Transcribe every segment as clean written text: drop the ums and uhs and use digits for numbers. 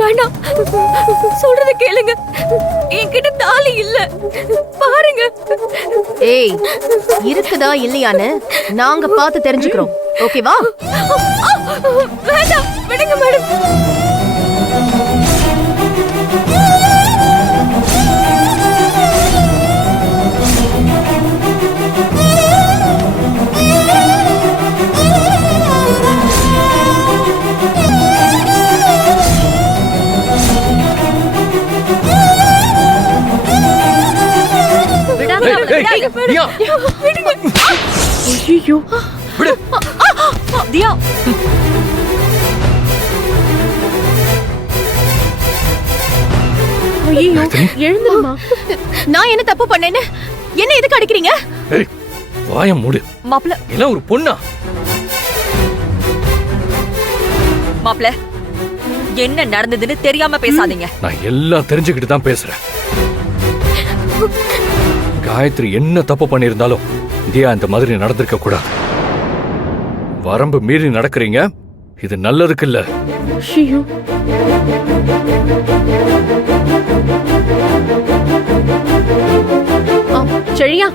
வேணாம், சொல்றத கேளுங்க. என்கிட்ட தாலி இல்ல, பாருங்க. ஏய், இருக்குதா இல்லையான்னு நாங்க பார்த்து தெரிஞ்சுக்கிறோம், ஓகேவா? வேண்டாம், விடுங்க மேடம். எழுந்துருமா. நான் என்ன தப்பு பண்ணேன்னு என்ன எதுக்கு அடிக்கிறீங்க? வாய மூடு. மாப்ள, எல்லாம் ஒரு பொண்ணா? மாப்ள, என்ன நடந்ததுன்னு தெரியாம பேசாதீங்க. நான் எல்லாம் தெரிஞ்சுக்கிட்டு தான் பேசுறேன். காயத்ரி என்ன தப்பு பண்ணிருந்தாலும் தியா இந்த மாதிரி நடந்திருக்க கூடாது. வரம்பு மீறி நடக்கிறீங்க, இது நல்லதுக்கு இல்ல. செழியா,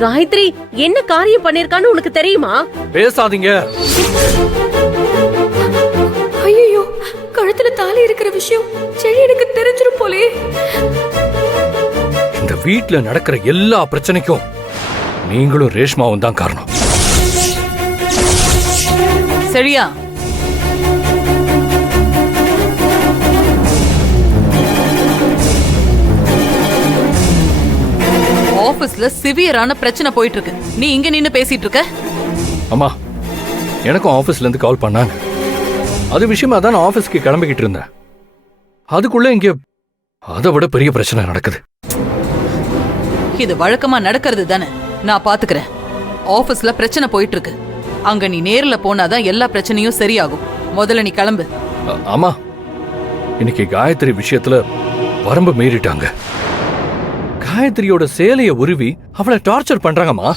காயத்ரி என்ன காரியம் பண்ணிருக்கான்னு உனக்கு தெரியுமா? பேசாதீங்க. ஐயோ, கழுத்துல தாலி இருக்கிற விஷயம் செழி எனக்கு தெரிஞ்சிரும் போலே. இந்த வீட்ல நடக்கிற எல்லா பிரச்சனைக்கும் நீங்களும் ரேஷ்மாவும் தான் காரணம். சரியா? ஆபீஸ்ல சிவியரான பிரச்சனை போயிட்டு இருக்கு, நீ இங்க நின்னு பேசிட்டு இருக்க. அம்மா, எனக்கும் ஆபீஸ்ல இருந்து கால் பண்ணாங்க. அது விஷயமா தான் நான் ஆபீஸ்க்கு கிளம்பிக்கிட்டு இருந்தேன். அதுக்குள்ள இங்க அதை விட பெரிய பிரச்சனை நடக்குது. இது வழக்கமா நடக்கிறது தானே, நான் பாத்துக்கிறேன். ஆபீஸ்ல பிரச்சனை போயிட்டு இருக்கு, அங்க நீ நேர்ல போனாதான் எல்லா பிரச்சனையும் சரியாகும். முதல்ல நீ கிளம்பு. ஆமா, இன்னைக்கு காயத்ரி விஷயத்துல வரம்பு மீறிட்டாங்க. காயத்ரியோட சேலைய உருவி அவளை டார்ச்சர் பண்றாங்கம்மா.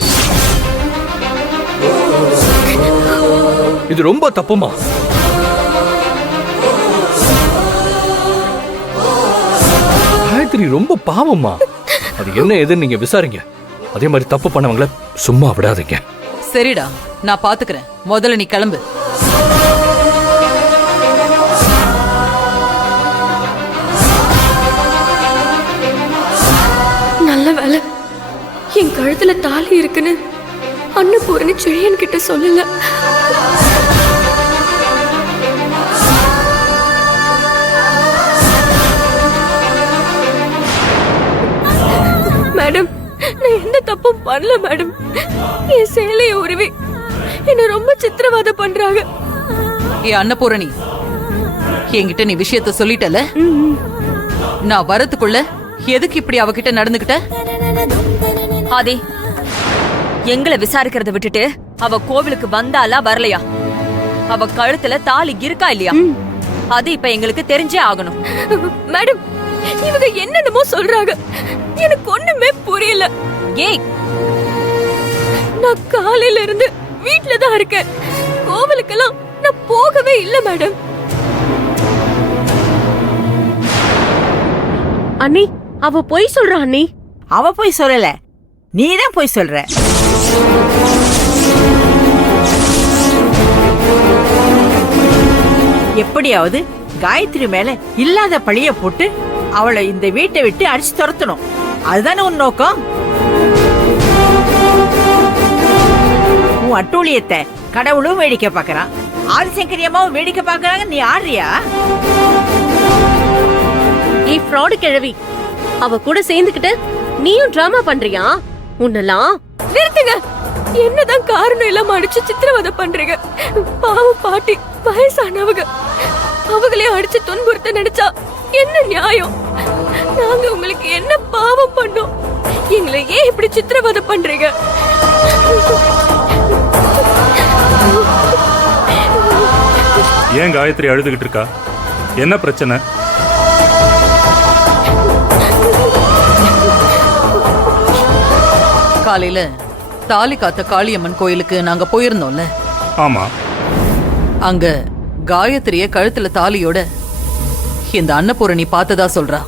இது ரொம்ப தப்புமா. காயத்ரி ரொம்ப பாவம்மா. அது என்ன ஏதுன்னு நீங்க விசாரிங்க. அதே மாதிரி தப்பு பண்ணவங்கள சும்மா விடாதீங்க. சரிடா, நான் பாத்துக்கிறேன். முதல்ல நீ கிளம்பு. நல்ல வேலை என் கழுத்துல தாலி இருக்குன்னு அன்னபூரணி செழியன் கிட்ட சொல்லல. மேடம், நான் எந்த தப்பும் பண்ணல மேடம். என் சேலைய உருவி என்ன ரொம்ப சித்திரவதை பண்றாங்க. ஏ அன்னபூரணி, என்கிட்ட நீ விஷயத்த சொல்லிட்டல. நான் வரதுக்குள்ள எதுக்கு இப்படி அவகிட்ட நடந்துகிட்ட? ஆதி, எங்களை விசாரிக்கிறத விட்டுட்டு அவ கோவிலுக்கு வந்தாலா வரலையா? அவ கழுத்துல தாலி இருக்கா இல்லையா? அது இப்ப எங்களுக்கு தெரிஞ்சே ஆகணும். மேடம், இவங்க என்னென்னமோ சொல்றாங்க, எனக்கு ஒண்ணுமே புரியல. ஏய், நான் காலையில இருந்து வீட்ல தான் இருக்கேன். கோவிலுக்கெல்லாம் நான் போகவே இல்ல மேடம். அண்ணி, அவ பொய் சொல்றா. அண்ணி, அவ போய் சொல்லல, நீதான் போய் சொல்ற. எப்படியாவது காயத்ரி மேல இல்லாத பழிய போட்டு அவளை இந்த வீட்டை விட்டு அடிச்சு துரத்தணும். அதுதானே உன் நோக்கம்? உன் அட்டூழியத்தை கடவுளும் வேடிக்கை பாக்குறான், ஆதிசங்கரியமாவும் வேடிக்கை பாக்குறாங்க. நீ ஆடுறியா? நீ ஃப்ராடு கிழவி. அவ கூட சேர்ந்துக்கிட்டு நீயும் டிராமா பண்றியா? உன்னெல்லாம் நிறுத்துங்க. என்னதான் காரணம் இல்லாம அடிச்சு சித்திரவதை பண்றீங்க? பாவம் பாட்டி, வயசானவங்க, அவங்களே அடிச்சு துன்புறுத்த நினைச்சா என்ன நியாயம்? நாங்க உங்களுக்கு என்ன பாவம் பண்ணோம்? எங்களை ஏன் இப்படி சித்திரவதை பண்றீங்க? ஏன் காயத்ரி அழுதுகிட்டு இருக்கா? என்ன பிரச்சனை? காலையில தாலி காத்த காளியம்மன் கோயிலுக்கு நாங்க போயிருந்தோம்ல. ஆமா. அங்க காயத்ரிய கழுத்துல தாலியோட இந்த அன்னபூரணி பார்த்ததா சொல்றா.